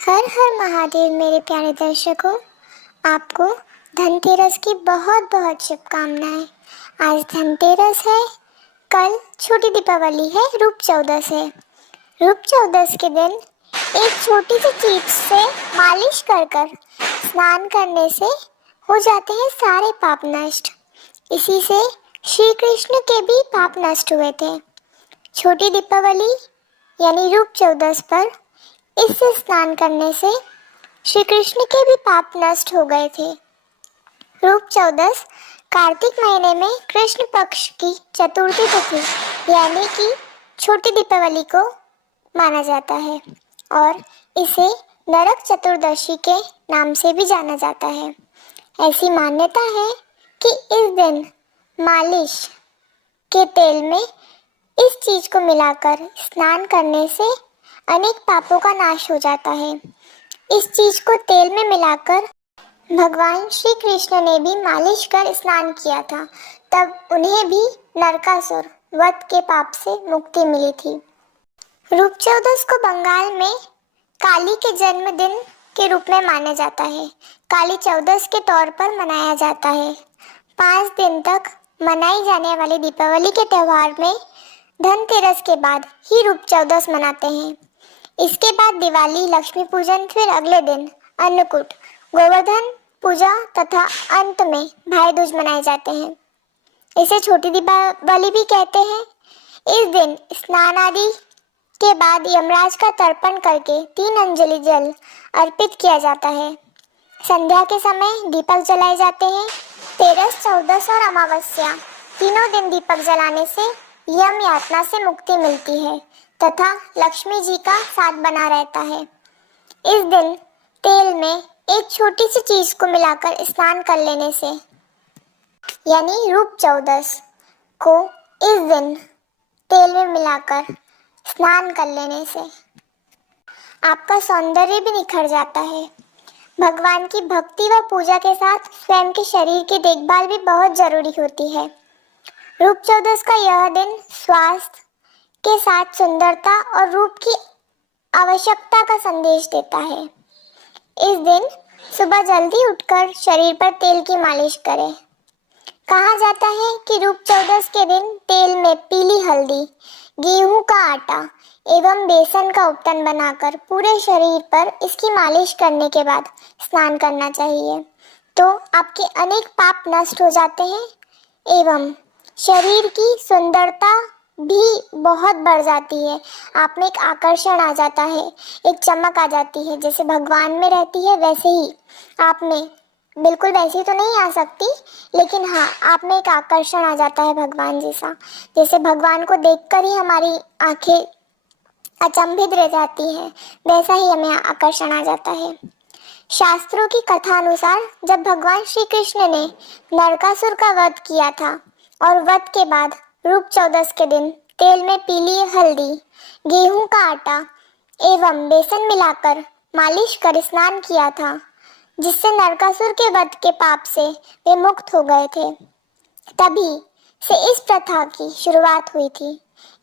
हर हर महादेव मेरे प्यारे दर्शकों, आपको धनतेरस की बहुत बहुत शुभकामनाएं। आज धनतेरस है, कल छोटी दीपावली है, रूप चौदस है। रूप चौदस के दिन एक छोटी सी चीज से मालिश कर कर स्नान करने से हो जाते हैं सारे पाप नष्ट। इसी से श्री कृष्ण के भी पाप नष्ट हुए थे। छोटी दीपावली यानी रूप चौदस पर इससे स्नान करने से श्री कृष्ण के भी पाप नष्ट हो गए थे। रूप चौदस कार्तिक महीने में कृष्ण पक्ष की चतुर्थी तिथि यानी कि छोटी दीपावली को माना जाता है और इसे नरक चतुर्दशी के नाम से भी जाना जाता है। ऐसी मान्यता है कि इस दिन मालिश के तेल में इस चीज को मिलाकर स्नान करने से अनेक पापों का नाश हो जाता है। इस चीज को तेल में मिलाकर भगवान श्री कृष्ण ने भी मालिश कर स्नान किया था, तब उन्हें भी नरकासुर वध के पाप से मुक्ति मिली थी। रूप चौदस को बंगाल में काली के जन्मदिन के रूप में माना जाता है। काली चौदस के तौर पर मनाया जाता है। 5 दिन तक मनाई जाने वाली दीपावली के त्यौहार में धनतेरस के बाद ही रूप चौदस मनाते हैं। इसके बाद दिवाली, लक्ष्मी पूजन, फिर अगले दिन अन्नकूट, गोवर्धन पूजा तथा अंत में भाई दूज मनाए जाते हैं। इसे छोटी दीपावली भी कहते हैं। इस दिन स्नान आदि के बाद यमराज का तर्पण करके 3 अंजलि जल अर्पित किया जाता है। संध्या के समय दीपक जलाए जाते हैं। तेरस, चौदस और अमावस्या तीनों दिन दीपक जलाने से यम यातना से मुक्ति मिलती है तथा लक्ष्मी जी का साथ बना रहता है। इस दिन तेल में एक छोटी सी चीज को मिलाकर स्नान कर लेने से यानी रूप चौदस को इस दिन तेल में मिलाकर स्नान कर लेने से आपका सौंदर्य भी निखर जाता है। भगवान की भक्ति व पूजा के साथ स्वयं के शरीर की देखभाल भी बहुत जरूरी होती है। रूप चौदस का यह दिन स्वास्थ्य के साथ सुंदरता और रूप की आवश्यकता का संदेश देता है। इस दिन सुबह जल्दी उठकर शरीर पर तेल की मालिश करें। कहा जाता है कि रूप चौदस के दिन तेल में पीली हल्दी, गेहूं का आटा एवं बेसन का उपटन बनाकर पूरे शरीर पर इसकी मालिश करने के बाद स्नान करना चाहिए, तो आपके अनेक पाप नष्ट हो जाते हैं एवं शरीर की सुंदरता भी बहुत बढ़ जाती है। आप में एक आकर्षण आ जाता है, एक चमक आ जाती है। जैसे भगवान में रहती है वैसे ही आप में, बिल्कुल वैसी तो नहीं आ सकती, लेकिन हाँ, आप में एक आकर्षण आ जाता है भगवान जैसा। जैसे भगवान को देखकर ही हमारी आंखें अचंभित रह जाती हैं, वैसा ही हमें आकर्षण आ जाता है। शास्त्रों की कथा अनुसार जब भगवान श्री कृष्ण ने नरकासुर का वध किया था और वध के बाद रूप चौदस के दिन तेल में पीली हल्दी, गेहूं का आटा एवं बेसन मिलाकर मालिश कर स्नान किया था, जिससे नरकासुर के वध के पाप से वे मुक्त हो गए थे। तभी से इस प्रथा की शुरुआत हुई थी।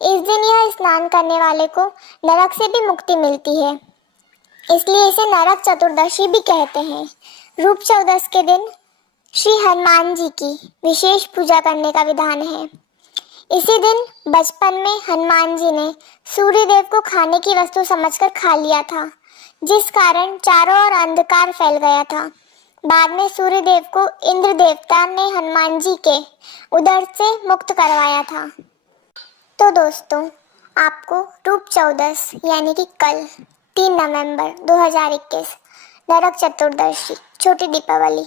इस दिन यह स्नान करने वाले को नरक से भी मुक्ति मिलती है, इसलिए इसे नरक चतुर्दशी भी कहते हैं। रूप चौदस के दिन श्री हनुमान जी की विशेष पूजा करने का विधान है। इसी दिन बचपन में हनुमान जी ने सूर्य देव को खाने की वस्तु समझकर खा लिया था, जिस कारण चारों ओर अंधकार फैल गया था। बाद में सूर्य देव को इंद्र देवता ने हनुमान जी के उदर से मुक्त करवाया था। तो दोस्तों, आपको रूप चौदस यानी कि कल 3 नवंबर 2021 नरक चतुर्दशी छोटी दीपावली,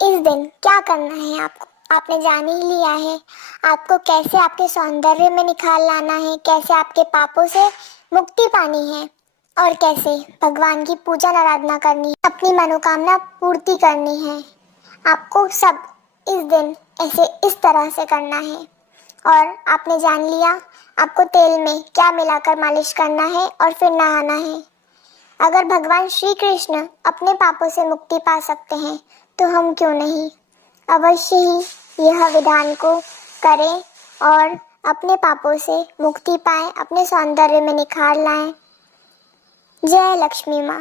इस दिन क्या करना है आपने जान ही लिया है। आपको कैसे आपके सौंदर्य में निखार लाना है, कैसे आपके पापों से मुक्ति पानी है और कैसे भगवान की पूजा आराधना करनी है, अपनी मनोकामना पूर्ति करनी है। आपको सब इस दिन ऐसे इस तरह से करना है। और आपने जान लिया आपको तेल में क्या मिलाकर मालिश करना है और फिर नहाना है। अगर भगवान श्री कृष्ण अपने पापों से मुक्ति पा सकते हैं तो हम क्यों नहीं। अवश्य ही यह विधान को करें और अपने पापों से मुक्ति पाएं, अपने सौंदर्य में निखार लाएं। जय लक्ष्मी माँ।